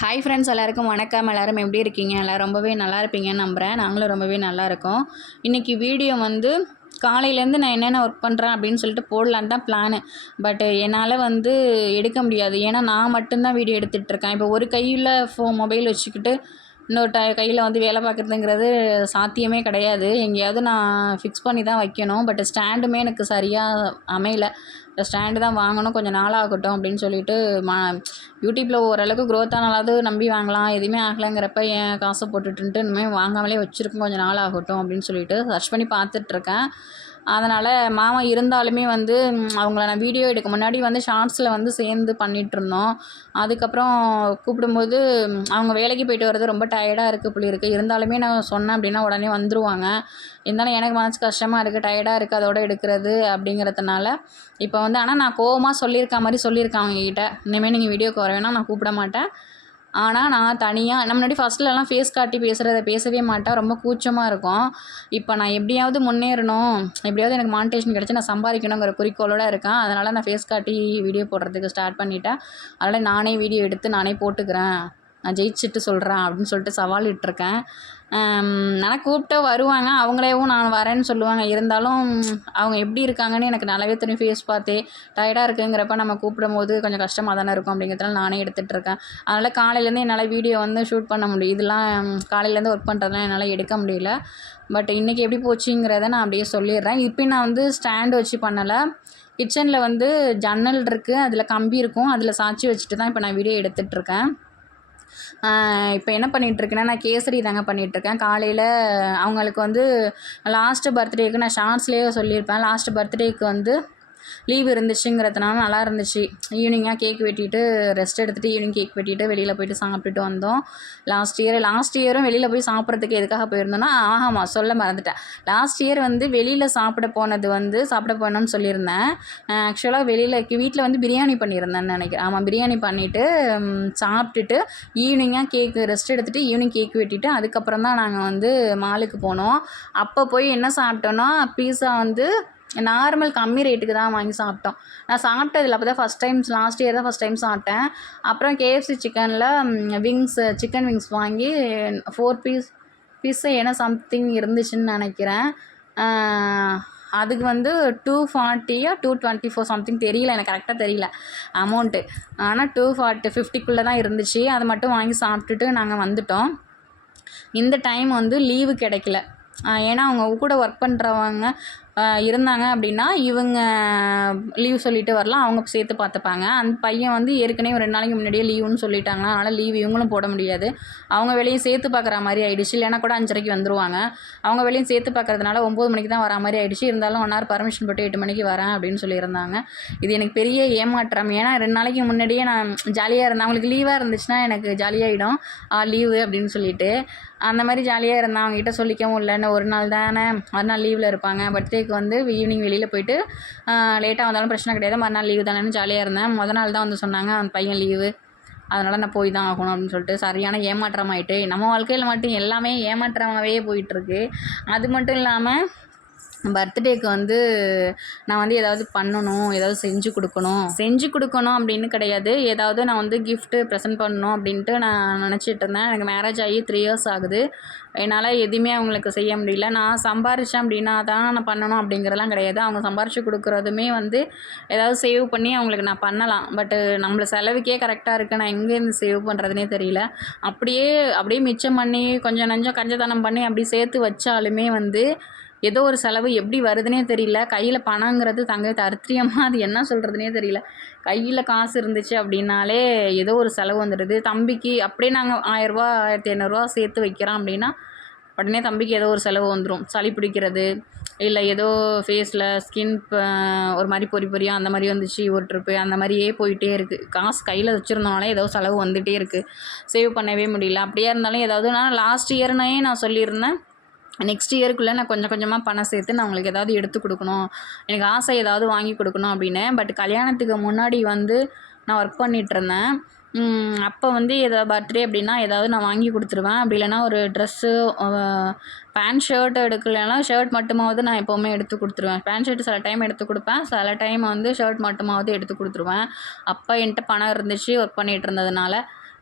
Hi friends எல்லாருக்கும் வணக்கம். எல்லோரும் எப்படி இருக்கீங்க? எல்லோரும் ரொம்பவே நல்லா இருப்பீங்கன்னு நம்புகிறேன் நாங்களும் ரொம்பவே நல்லா இருக்கோம். இன்றைக்கி வீடியோ வந்து காலையிலேருந்து நான் என்னென்ன ஒர்க் பண்ணுறேன் அப்படின்னு சொல்லிட்டு போடலான்னு தான் பிளானு பட் என்னால் வந்து எடுக்க முடியாது. ஏன்னா நான் மட்டும்தான் வீடியோ எடுத்துகிட்ருக்கேன் இப்போ ஒரு கையில் ஃபோ மொபைல் வச்சுக்கிட்டு இன்னொரு ட கையில் வந்து வேலை பார்க்குறதுங்கிறது சாத்தியமே கிடையாது. எங்கேயாவது நான் ஃபிக்ஸ் பண்ணி தான் வைக்கணும். பட் ஸ்டாண்டுமே எனக்கு சரியாக அமையலை. ஸ்டாண்டு தான் வாங்கணும். கொஞ்சம் நாளாகட்டும் அப்படின்னு சொல்லிட்டு மா யூடியூப்பில் ஓரளவுக்கு க்ரோத் ஆனாலாவது நம்பி வாங்கலாம். எதுவுமே ஆகலைங்கிறப்ப என் காசை போட்டுட்டுன்ட்டு இனிமேல் வாங்காமலே வச்சுருக்கோம் கொஞ்சம் நாள் ஆகட்டும் அப்படின்னு சொல்லிட்டு சர்ச் பண்ணி பார்த்துட்ருக்கேன் அதனால் மாமா இருந்தாலுமே வந்து அவங்கள நான் வீடியோ எடுக்க முன்னாடி வந்து ஷார்ட்ஸில் வந்து சேர்ந்து பண்ணிகிட்ருந்தோம் அதுக்கப்புறம் கூப்பிடும்போது அவங்க வேலைக்கு போயிட்டு வர்றது ரொம்ப டயர்டாக இருக்குது புள்ளி இருக்குது இருந்தாலுமே நான் சொன்னேன் அப்படின்னா உடனே வந்துடுவாங்க இருந்தாலும் எனக்கு மனசு கஷ்டமாக இருக்குது டயர்டாக இருக்குது அதோட எடுக்கிறது அப்படிங்கிறதுனால இப்போ வந்து ஆனால் நான் கோவமாக சொல்லியிருக்க மாதிரி சொல்லியிருக்கேன் அவங்கக்கிட்ட இனிமேல் நீங்கள் வீடியோக்கு வர வேணால் நான் கூப்பிட மாட்டேன். ஆனால் நான் தனியாக நான் முன்னாடி ஃபஸ்ட்லலாம் ஃபேஸ் காட்டி பேசுகிறத பேசவே மாட்டேன் ரொம்ப கூச்சமாக இருக்கும். இப்போ நான் எப்படியாவது முன்னேறணும் எப்படியாவது எனக்கு மானிட்டேஷன் கிடச்சி நான் சம்பாதிக்கணுங்கிற குறிக்கோளோடு இருக்கேன். அதனால் நான் ஃபேஸ் காட்டி வீடியோ போடுறதுக்கு ஸ்டார்ட் பண்ணிட்டேன். அதனால் நானே வீடியோ எடுத்து நானே போட்டுக்கிறேன். நான் ஜெயிச்சுட்டு சொல்கிறேன் அப்படின்னு சொல்லிட்டு சவால் இட்டிருக்கேன். ஆனால் கூப்பிட்டா வருவாங்க. அவங்களேவும் நான் வரேன்னு சொல்லுவாங்க. இருந்தாலும் அவங்க எப்படி இருக்காங்கன்னு எனக்கு நல்லாவே தெரியும். ஃபேஸ் பார்த்தே டயர்டாக இருக்குங்கிறப்ப நம்ம கூப்பிடும்போது கொஞ்சம் கஷ்டமாக தானே இருக்கும் அப்படிங்கிறதுனால நானே எடுத்துகிட்ருக்கேன் அதனால் காலையிலேருந்து என்னால் வீடியோ வந்து ஷூட் பண்ண முடியும் இதெல்லாம் காலையிலேருந்து ஒர்க் பண்ணுறதுலாம் என்னால் எடுக்க முடியல. பட் இன்றைக்கி எப்படி போச்சுங்கிறத நான் அப்படியே சொல்லிடுறேன். இப்போ நான் வந்து ஸ்டாண்டு வச்சு பண்ணலை. கிச்சனில் வந்து ஜன்னல் இருக்குது அதில் கம்பி இருக்கும். அதில் சாட்சி வச்சுட்டு தான் இப்போ நான் வீடியோ எடுத்துகிட்ருக்கேன் இப்போ என்ன பண்ணிகிட்ருக்கேன்னா நான் கேசரி தாங்க பண்ணிகிட்ருக்கேன் காலையில் அவங்களுக்கு வந்து லாஸ்ட்டு பர்த்டேக்கு நான் ஷார்ட்ஸ்லேயே சொல்லியிருப்பேன். லாஸ்ட்டு பர்த்டேக்கு வந்து லீவ் இருந்துச்சுங்கிறதுனால நல்லா இருந்துச்சு. ஈவினிங்காக கேக் வெட்டிட்டு ரெஸ்ட் எடுத்துகிட்டு ஈவினிங் கேக் வெட்டிட்டு வெளியில் போயிட்டு சாப்பிட்டுட்டு வந்தோம். லாஸ்ட் இயர் லாஸ்ட் இயரும் வெளியில் போய் சாப்பிட்றதுக்கு எதுக்காக போயிருந்தோன்னா ஆமாம் சொல்ல மறந்துட்டேன். லாஸ்ட் இயர் வந்து வெளியில் சாப்பிட போனது வந்து சாப்பிட போனோம்னு சொல்லியிருந்தேன். ஆக்சுவலாக வெளியில் வீட்டில் வந்து பிரியாணி பண்ணியிருந்தேன்னு நினைக்கிறேன். ஆமாம் பிரியாணி பண்ணிவிட்டு சாப்பிட்டுட்டு ஈவினிங்காக கேக்கு ரெஸ்ட் எடுத்துகிட்டு ஈவினிங் கேக் வெட்டிட்டு அதுக்கப்புறம் தான் நாங்கள் வந்து மாலுக்கு போனோம். அப்போ போய் என்ன சாப்பிட்டோன்னா பீஸா வந்து நார்மல் கம்மி ரேட்டுக்கு தான் வாங்கி சாப்பிட்டோம். நான் சாப்பிட்டதில்ல அப்போ தான் ஃபஸ்ட் டைம் லாஸ்ட் இயர் தான் ஃபஸ்ட் டைம் சாப்பிட்டேன். அப்புறம் கேஎஃப்சி சிக்கனில் விங்ஸ் சிக்கன் விங்ஸ் வாங்கி ஃபோர் பீஸ் பீஸு ஏன்னா சம்திங் இருந்துச்சுன்னு நினைக்கிறேன். அதுக்கு வந்து டூ ஃபார்ட்டியோ டூ டுவெண்ட்டி ஃபோர் சம்திங் தெரியல. எனக்கு கரெக்டாக தெரியல. அமௌண்ட்டு ஆனால் டூ ஃபார்ட்டி ஃபிஃப்டிக்குள்ளே தான் இருந்துச்சு. அதை மட்டும் வாங்கி சாப்பிட்டுட்டு நாங்கள் வந்துட்டோம். இந்த டைம் வந்து லீவு கிடைக்கல. ஏன்னா அவங்க கூட ஒர்க் பண்ணுறவங்க இருந்தாங்க அப்படின்னா இவங்க லீவ் சொல்லிட்டு வரலாம். அவங்க சேர்த்து பார்த்துப்பாங்க. அந்த பையன் வந்து ஏற்கனவே ஒரு ரெண்டு நாளைக்கு முன்னாடியே லீவுன்னு சொல்லிட்டாங்க அதனால் லீவ் இவங்களும் போட முடியாது. அவங்க வேலையும் சேர்த்து பார்க்குற மாதிரி ஆயிடுச்சு. இல்லைனா கூட அஞ்சரைக்கு வந்துருவாங்க. அவங்க வெளியும் சேர்த்து பார்க்குறதுனால ஒம்பது மணிக்கு தான் வர மாதிரி ஆயிடுச்சு. இருந்தாலும் ஒன் ஹவர் பர்மிஷன் போட்டு எட்டு மணிக்கு வரேன் அப்படின்னு சொல்லியிருந்தாங்க. இது எனக்கு பெரிய ஏமாற்றம். ஏன்னா ரெண்டு நாளைக்கு முன்னாடியே நான் ஜாலியாக இருந்தேன். அவங்களுக்கு லீவாக இருந்துச்சுன்னா எனக்கு ஜாலியாகிடும் லீவு அப்படின்னு சொல்லிட்டு. அந்த மாதிரி ஜாலியாக இருந்தேன். அவங்ககிட்ட சொல்லிக்கவும் இல்லைன்னு ஒரு நாள் தானே. மறுநாள் லீவில் இருப்பாங்க. பர்த்டே வீட்டுக்கு வந்து ஈவினிங் வெளியில் போயிட்டு லேட்டாக வந்தாலும் பிரச்சனை கிடையாது. மறுநாள் லீவு தானேன்னு ஜாலியாக இருந்தேன். மொதல் நாள் தான் வந்து சொன்னாங்க அந்த பையன் லீவு அதனால் நான் போய் தான் ஆகணும் அப்படின்னு சொல்லிட்டு சரியான ஏமாற்றமாயிட்டு நம்ம வாழ்க்கையில் மட்டும் எல்லாமே ஏமாற்றமாகவே போயிட்டுருக்கு அது மட்டும் இல்லாமல் பர்த்டேக்கு வந்து நான் வந்து ஏதாவது பண்ணணும் ஏதாவது செஞ்சு கொடுக்கணும். செஞ்சு கொடுக்கணும் அப்படின்னு கிடையாது. ஏதாவது நான் வந்து கிஃப்ட்டு ப்ரெசென்ட் பண்ணணும் அப்படின்ட்டு நான் நினச்சிட்டு இருந்தேன். எனக்கு மேரேஜ் ஆகி த்ரீ இயர்ஸ் ஆகுது. என்னால் எதுவுமே அவங்களுக்கு செய்ய முடியல. நான் சம்பாரித்தேன் அப்படின்னா தான் நான் பண்ணணும் அப்படிங்கிறதெல்லாம் கிடையாது. அவங்க சம்பாரித்து கொடுக்குறதுமே வந்து ஏதாவது சேவ் பண்ணி அவங்களுக்கு நான் பண்ணலாம். பட்டு நம்மள செலவுக்கே கரெக்டாக இருக்குது நான் எங்கேருந்து சேவ் பண்ணுறதுனே தெரியல. அப்படியே அப்படியே மிச்சம் பண்ணி கொஞ்சம் நஞ்சம் கஞ்சத்தனம் பண்ணி அப்படி சேர்த்து வச்சாலுமே வந்து ஏதோ ஒரு செலவு எப்படி வருதுன்னே தெரியல. கையில் பணங்கிறது தங்க தரித்திரியமாக அது என்ன சொல்கிறதுனே தெரியல. கையில் காசு இருந்துச்சு அப்படின்னாலே ஏதோ ஒரு செலவு வந்துடுது. தம்பிக்கு அப்படியே நாங்கள் ஆயிரரூபா ஆயிரத்தி ஐநூறுரூவா சேர்த்து வைக்கிறோம் அப்படின்னா உடனே தம்பிக்கு ஏதோ ஒரு செலவு வந்துடும் சளி பிடிக்கிறது இல்லை ஏதோ ஃபேஸில் ஸ்கின் ஒரு மாதிரி பொறி பொறியா அந்த மாதிரி வந்துச்சு ஒரு ட்ரிப்பு அந்த மாதிரியே போயிட்டே இருக்குது காசு கையில் வச்சுருந்தோம்னாலே ஏதோ செலவு வந்துகிட்டே இருக்குது சேவ் பண்ணவே முடியல. அப்படியே இருந்தாலும் ஏதாவது நான் லாஸ்ட் இயர்னே நான் சொல்லியிருந்தேன். நெக்ஸ்ட் இயருக்குள்ளே நான் கொஞ்சம் கொஞ்சமாக பணம் சேர்த்து நான் உங்களுக்கு ஏதாவது எடுத்து கொடுக்கணும். எனக்கு ஆசை ஏதாவது வாங்கி கொடுக்கணும் அப்படின்னு. பட் கல்யாணத்துக்கு முன்னாடி வந்து நான் ஒர்க் பண்ணிகிட்ருந்தேன் அப்போ வந்து ஏதாவது பர்த்டே அப்படின்னா ஏதாவது நான் வாங்கி கொடுத்துருவேன். அப்படி இல்லைனா ஒரு ட்ரெஸ்ஸு பேண்ட் ஷர்ட் எடுக்கலைன்னா ஷர்ட் மட்டுமாவது நான் எப்போவுமே எடுத்து கொடுத்துருவேன். பேண்ட் ஷர்ட் சில டைம் எடுத்து கொடுப்பேன். சில டைம் வந்து ஷர்ட் மட்டுமாவது எடுத்து கொடுத்துருவேன். அப்போ என்கிட்ட பணம் இருந்துச்சு ஒர்க் பண்ணிகிட்டு இருந்ததுனால.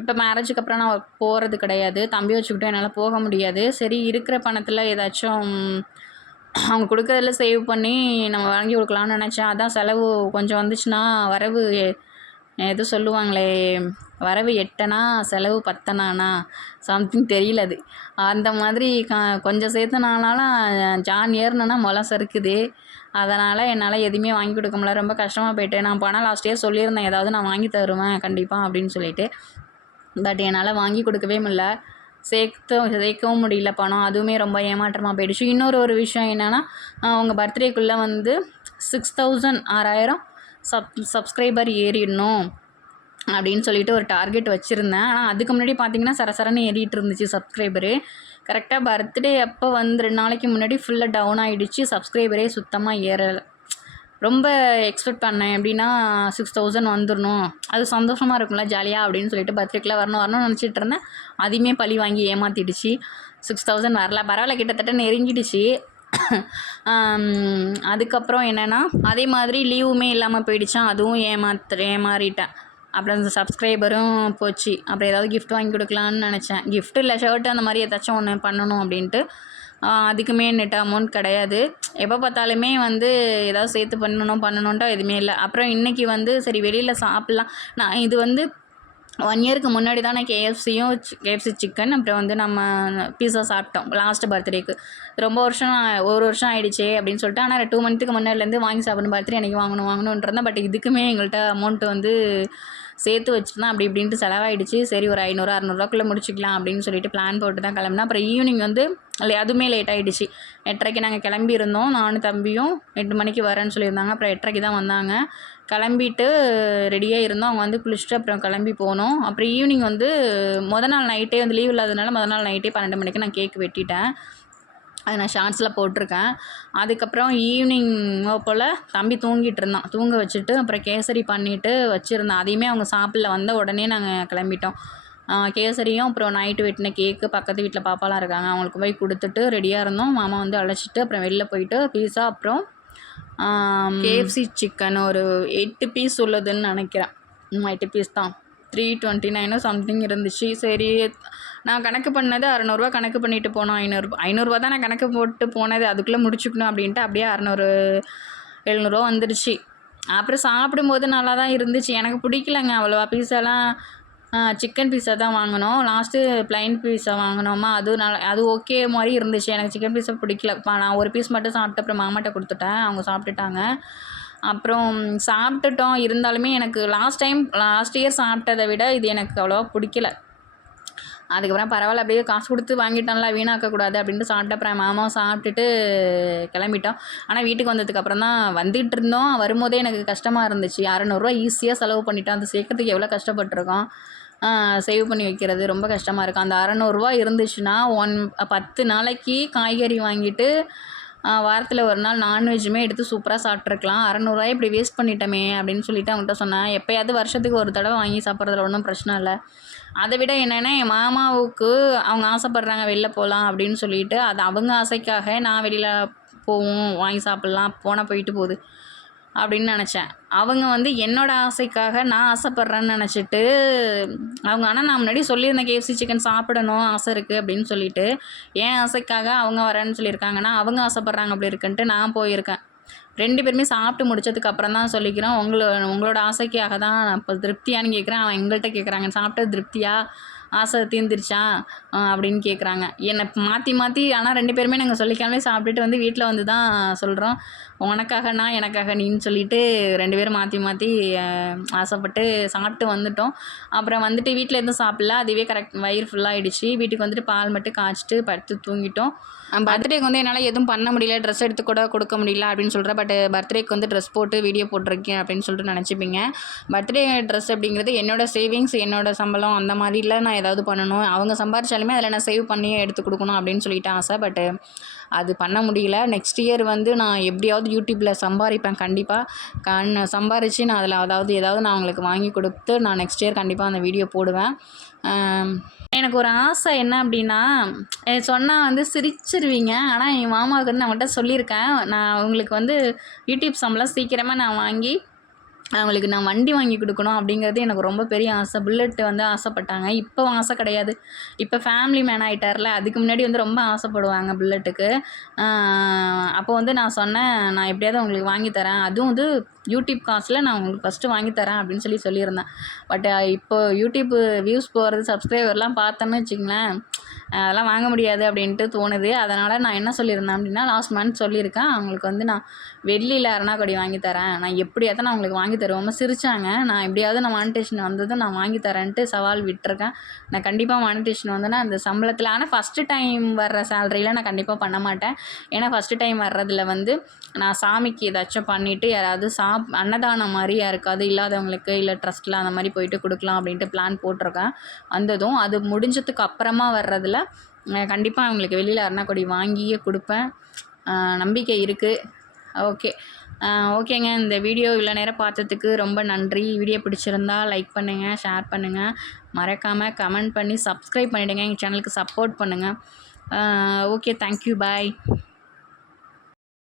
இப்போ மேரேஜுக்கு அப்புறம் நான் போகிறது கிடையாது. தம்பி வச்சுக்கிட்டு என்னால் போக முடியாது. சரி இருக்கிற பணத்தில் ஏதாச்சும் அவங்க கொடுக்குறதுல சேவ் பண்ணி நம்ம வாங்கி கொடுக்கலான்னு நினச்சேன். அதான் செலவு கொஞ்சம் வந்துச்சுன்னா வரவு எது சொல்லுவாங்களே வரவு எட்டனா செலவு பத்தனானா? சம்திங் தெரியல அது. அந்த மாதிரி க கொஞ்சம் சேர்த்தனாலும் ஜான் ஏறினேன்னா முளம் சறுக்குது. அதனால் என்னால் எதுவுமே வாங்கி கொடுக்க முடியல. ரொம்ப கஷ்டமாக போயிட்டு நான் பணம் லாஸ்ட் இயர் சொல்லியிருந்தேன். ஏதாவது நான் வாங்கி தருவேன் கண்டிப்பாக அப்படின்னு சொல்லிட்டு. பட் என்னால் வாங்கி கொடுக்கவே முடில சேர்த்தும் சேர்க்கவும் முடியல பணம். அதுவுமே ரொம்ப ஏமாற்றமாக போயிடுச்சு. இன்னொரு ஒரு விஷயம் என்னென்னா அவங்க பர்த்டேக்குள்ளே வந்து சிக்ஸ் தௌசண்ட் ஆறாயிரம் சப் சப்ஸ்கிரைபர் ஏறிடணும் அப்படின்னு சொல்லிட்டு ஒரு டார்கெட் வச்சுருந்தேன். ஆனால் அதுக்கு முன்னாடி பார்த்தீங்கன்னா சரசரன்னு ஏறிட்டு இருந்துச்சு சப்ஸ்கிரைபரு கரெக்டாக பர்த்டே அப்போ வந்து ரெண்டு நாளைக்கு முன்னாடி ஃபுல்லாக டவுன் ஆகிடுச்சு சப்ஸ்கிரைபரே சுத்தமாக ஏறலை. ரொம்ப எக்ஸ்பெக்ட் பண்ணேன். எப்படின்னா சிக்ஸ் தௌசண்ட் வந்துடணும் அது சந்தோஷமாக இருக்கும்ல ஜாலியாக அப்படின்னு சொல்லிட்டு பர்த்டேக்கெலாம் வரணும் வரணும்னு நினச்சிட்டு இருந்தேன். அதையுமே பழி வாங்கி ஏமாற்றிடுச்சு சிக்ஸ் தௌசண்ட் வரல பரவாயில்ல கிட்டத்தட்ட நெருங்கிடுச்சு. அதுக்கப்புறம் என்னென்னா அதே மாதிரி லீவுமே இல்லாமல் போயிடுச்சான் அதுவும் ஏமாத்து ஏமாறிட்டேன். அப்புறம் அந்த சப்ஸ்கிரைபரும் போச்சு. அப்புறம் ஏதாவது கிஃப்ட் வாங்கி கொடுக்கலான்னு நினச்சேன். கிஃப்ட் இல்லை ஷர்ட்டு அந்த மாதிரி ஏதாச்சும் ஒன்று பண்ணணும் அப்படின்ட்டு. அதுக்குமே நெட் அமௌண்ட் கிடையாது. எப்போ பார்த்தாலுமே வந்து ஏதாவது சேர்த்து பண்ணணும் பண்ணணுன்ட்டா எதுவுமே இல்லை. அப்புறம் இன்றைக்கி வந்து சரி வெளியில் சாப்பிட்லாம். நான் இது வந்து ஒன் இயருக்கு முன்னாடி தான் நான் கேஎஃப்சியும் கேஎஃப்சி சிக்கன் அப்புறம் வந்து நம்ம பீஸா சாப்பிட்டோம். லாஸ்ட் பர்த்டேக்கு ரொம்ப வருஷம் ஒரு வருஷம் ஆயிடுச்சு அப்படின்னு சொல்லிட்டு ஆனால் டூ மந்த்துக்கு முன்னாடிலேருந்து வாங்கி சாப்பிடணும் பர்த்டே எனக்கு வாங்கணும் வாங்கணுன்றதான் பட் இதுக்குமே எங்கள்கிட்ட அமௌண்ட்டு வந்து சேர்த்து வச்சுருந்தேன் அப்படி இப்படின்ட்டு செலவாயிடுச்சு. சரி ஒரு ஐநூறு அறநூறுவாக்குள்ளே முடிச்சிக்கலாம் அப்படின்னு சொல்லிட்டு பிளான் போட்டு தான் கிளம்புனா அப்புறம் ஈவினிங் வந்து இல்லை அதுவுமே லேட் ஆகிடுச்சு எட்டரைக்கு நாங்கள் கிளம்பி இருந்தோம் நானும் தம்பியும் எட்டு மணிக்கு வரேன்னு சொல்லியிருந்தாங்க. அப்புறம் எட்டரைக்கு தான் வந்தாங்க. கிளம்பிட்டு ரெடியாக இருந்தோம். அவங்க வந்து குளிச்சுட்டு அப்புறம் கிளம்பி போனோம். அப்புறம் ஈவினிங் வந்து மொதல் நாள் நைட்டே வந்து லீவ் இல்லாதனால மொதல் நாள் நைட்டே பன்னெண்டு மணிக்கு நான் கேக் வெட்டிட்டேன். அது நான் ஷார்ட்ஸில் போட்டிருக்கேன். அதுக்கப்புறம் ஈவினிங் போல் தம்பி தூங்கிட்டு இருந்தான். தூங்க வச்சுட்டு அப்புறம் கேசரி பண்ணிவிட்டு வச்சுருந்தேன். அதையுமே அவங்க சாப்பிடல. வந்த உடனே நாங்கள் கிளம்பிட்டோம். கேசரியும் அப்புறம் நைட்டு வெட்டின கேக்கு பக்கத்து வீட்டில் பாப்பாலாம் இருக்காங்க. அவங்களுக்கு போய் கொடுத்துட்டு ரெடியாக இருந்தோம். மாமா வந்து அழைச்சிட்டு அப்புறம் வெளில போயிட்டு பீஸா அப்புறம் கேஎஃப்சி சிக்கன் ஒரு எட்டு பீஸ் உள்ளதுன்னு நினைக்கிறேன். எட்டு பீஸ் தான். த்ரீ டுவெண்ட்டி நைனோ சம்திங் இருந்துச்சு. சரி நான் கணக்கு பண்ணது அறநூறுவா கணக்கு பண்ணிட்டு போனோம். ஐநூறு ஐநூறுரூவா தான் நான் கணக்கு போட்டு போனது. அதுக்குள்ளே முடிச்சுக்கணும் அப்படின்ட்டு அப்படியே அறநூறு எழுநூறுவா வந்துடுச்சு அப்புறம் சாப்பிடும்போது நல்லா தான் இருந்துச்சு. எனக்கு பிடிக்கலங்க அவ்வளோவா. பீஸாலாம் சிக்கன் பீஸா தான் வாங்கினோம் லாஸ்ட்டு ப்ளைன் பீஸா வாங்கினோமா அது நல்லா அது ஓகே மாதிரி இருந்துச்சு. எனக்கு சிக்கன் பீஸா பிடிக்கல. நான் ஒரு பீஸ் மட்டும் சாப்பிட்டு அப்புறம் மாமாட்ட கொடுத்துட்டேன். அவங்க சாப்பிட்டுட்டாங்க. அப்புறம் சாப்பிட்டுட்டோம். இருந்தாலுமே எனக்கு லாஸ்ட் டைம் லாஸ்ட் இயர் சாப்பிட்டதை விட இது எனக்கு அவ்வளோவா பிடிக்கல. அதுக்கப்புறம் பரவாயில்ல அப்படியே காசு கொடுத்து வாங்கிட்டோம்ல வீணாக்கக்கூடாது அப்படின்ட்டு சாப்பிட்டு அப்புறம் மாமாவும் சாப்பிட்டுட்டு கிளம்பிட்டோம். ஆனால் வீட்டுக்கு வந்ததுக்கப்புறம் தான் வந்துகிட்டு இருந்தோம். வரும்போதே எனக்கு கஷ்டமாக இருந்துச்சு. அறநூறுவா ஈஸியாக செலவு பண்ணிட்டோம். அந்த சேர்க்கறதுக்கு எவ்வளோ கஷ்டப்பட்டிருக்கோம். சேவ் பண்ணி வைக்கிறது ரொம்ப கஷ்டமாக இருக்கும். அந்த அறநூறுவா இருந்துச்சுன்னா ஒன் பத்து நாளைக்கு காய்கறி வாங்கிட்டு வாரத்தில் ஒரு நாள் நான்வெஜ்ஜுமே எடுத்து சூப்பராக சாப்பிட்ருக்கலாம் அறநூறுவாய் இப்படி வேஸ்ட் பண்ணிட்டோமே அப்படின்னு சொல்லிட்டு அவங்ககிட்ட சொன்னேன். எப்போயாவது வருஷத்துக்கு ஒரு தடவை வாங்கி சாப்பிட்றதுல ஒன்றும் பிரச்சனை இல்லை. அதை விட என்னென்னா என் மாமாவுக்கு அவங்க ஆசைப்பட்றாங்க வெளில போகலாம் அப்படின்னு சொல்லிட்டு அது அவங்க ஆசைக்காக நான் வெளியில் போவோம் வாங்கி சாப்பிட்லாம் போனால் போயிட்டு போகுது. அப்படின்னு நினச்சேன். அவங்க வந்து என்னோடய ஆசைக்காக நான் ஆசைப்பட்றேன்னு நினச்சிட்டு அவங்க ஆனால் நான் முன்னாடி சொல்லியிருந்தேன் கேஎஃப்சி சிக்கன் சாப்பிடணும் ஆசை இருக்குது அப்படின்னு சொல்லிட்டு ஏன் ஆசைக்காக அவங்க வரேன்னு சொல்லியிருக்காங்கன்னா அவங்க ஆசைப்பட்றாங்க அப்படி இருக்குன்ட்டு நான் போயிருக்கேன். ரெண்டு பேருமே சாப்பிட்டு முடிச்சதுக்கு அப்புறம் தான் சொல்லிக்கிறோம். உங்களோட உங்களோட ஆசைக்காக தான் நான் இப்போ திருப்தியான்னு கேட்குறேன் அவன் எங்கள்கிட்ட கேட்குறாங்க சாப்பிட்டது திருப்தியாக ஆசை தீர்ந்துருச்சா? அப்படின்னு கேட்குறாங்க என்னை மாற்றி மாற்றி ஆனால் ரெண்டு பேருமே நாங்கள் சொல்லிக்காமலே சாப்பிட்டுட்டு வந்து வீட்டில் வந்து தான் சொல்கிறோம் உனக்காக நான் எனக்காக நீன்னு சொல்லிட்டு ரெண்டு பேரும் மாற்றி மாற்றி ஆசைப்பட்டு சாப்பிட்டு வந்துட்டோம். அப்புறம் வந்துட்டு வீட்டில் எதுவும் சாப்பிடல. அதுவே கரெக்ட் வயிறு ஃபுல்லாகிடுச்சு வீட்டுக்கு வந்துட்டு பால் மட்டும் காய்ச்சிட்டு படுத்து தூங்கிட்டோம். பர்த்டேக்கு வந்து என்னால் எதுவும் பண்ண முடியல. ட்ரெஸ் எடுத்து கூட கொடுக்க முடியல அப்படின்னு சொல்கிறேன் பட் பர்த்டேக்கு வந்து ட்ரெஸ் போட்டு வீடியோ போட்டிருக்கேன் அப்படின்னு சொல்லிட்டு நினச்சிப்பீங்க. பர்த்டே ட்ரெஸ் அப்படிங்கிறது என்னோடய சேவிங்ஸ் என்னோடய சம்பளம் அந்த மாதிரிலாம் நான் ஏதாவது பண்ணணும். அவங்க சம்பாரிச்சாலுமே அதில் நான் சேவ் பண்ணி எடுத்து கொடுக்கணும் அப்படின்னு சொல்லிட்டு ஆசை. பட்டு அது பண்ண முடியல. நெக்ஸ்ட் இயர் வந்து நான் எப்படியாவது யூடியூப்பில் சம்பாதிப்பேன் கண்டிப்பாக கண் சம்பாரித்து நான் அதில் அதாவது ஏதாவது நான் அவங்களுக்கு வாங்கி கொடுத்து நான் நெக்ஸ்ட் இயர் கண்டிப்பாக அந்த வீடியோ போடுவேன். எனக்கு ஒரு ஆசை என்ன அப்படின்னா சொன்னால் வந்து சிரிச்சிருவீங்க. ஆனால் என் மாமாவுக்கு வந்து நான் அவங்கள்ட்ட சொல்லியிருக்கேன். நான் உங்களுக்கு வந்து யூடியூப் சம்பளம் சீக்கிரமாக நான் வாங்கி அவங்களுக்கு நான் வண்டி வாங்கி கொடுக்கணும் அப்படிங்கிறது எனக்கு ரொம்ப பெரிய ஆசை. புல்லட்டு வந்து ஆசைப்பட்டாங்க. இப்போ ஆசை கிடையாது. இப்போ ஃபேமிலி மேன் ஆகிட்டார்ல அதுக்கு முன்னாடி வந்து ரொம்ப ஆசைப்படுவாங்க புல்லட்டுக்கு அப்போ வந்து நான் சொன்னேன் நான் எப்படியாவது உங்களுக்கு வாங்கி தரேன். அதுவும் வந்து யூடியூப் காசில் நான் உங்களுக்கு ஃபஸ்ட்டு வாங்கி தரேன் அப்படின்னு சொல்லி சொல்லியிருந்தேன். பட் இப்போ யூடியூப் வியூஸ் போகிறது சப்ஸ்கிரைபர்லாம் பார்த்தோன்னு வச்சுங்களேன் அதெல்லாம் வாங்க முடியாது அப்படின்ட்டு தோணுது. அதனால் நான் என்ன சொல்லியிருந்தேன் அப்படின்னா லாஸ்ட் மந்த் சொல்லியிருக்கேன் அவங்களுக்கு வந்து நான் வெள்ளியில் அருணாக்கொடி வாங்கி தரேன். நான் எப்படியாவது நான் உங்களுக்கு வாங்கி தருவோம் சிரித்தாங்க நான் எப்படியாவது நான் மானிட்டேஷன் வந்ததும் நான் வாங்கி தரேன்ட்டு சவால் விட்டுருக்கேன். நான் கண்டிப்பாக மானிட்டேஷன் வந்தேன்னா அந்த சம்பளத்தில் ஆனால் ஃபஸ்ட்டு டைம் வர்ற சேலரியில் நான் கண்டிப்பாக பண்ண மாட்டேன். ஏன்னா ஃபஸ்ட்டு டைம் வர்றதில் வந்து நான் சாமிக்கு ஏதாச்சும் பண்ணிவிட்டு யாராவது அன்னதானம் மாதிரியா இருக்காது இல்லாதவங்களுக்கு இல்லை ட்ரஸ்ட்டில் அந்த மாதிரி போயிட்டு கொடுக்கலாம் அப்படின்ட்டு பிளான் போட்டிருக்கேன். வந்ததும் அது முடிஞ்சதுக்கு அப்புறமா வர்றதில் கண்டிப்பாக அவங்களுக்கு வெளியில் அருணாக்கொடி வாங்கியே கொடுப்பேன். நம்பிக்கை இருக்குது ஓகே ஓகேங்க இந்த வீடியோ இவ்வளோ நேரம் பார்த்ததுக்கு ரொம்ப நன்றி. வீடியோ பிடிச்சிருந்தா லைக் பண்ணுங்கள் ஷேர் பண்ணுங்கள் மறக்காமல் கமெண்ட் பண்ணி சப்ஸ்கிரைப் பண்ணிவிடுங்க எங்கள் சேனலுக்கு சப்போர்ட் பண்ணுங்கள் ஓகே தேங்க்யூ பாய்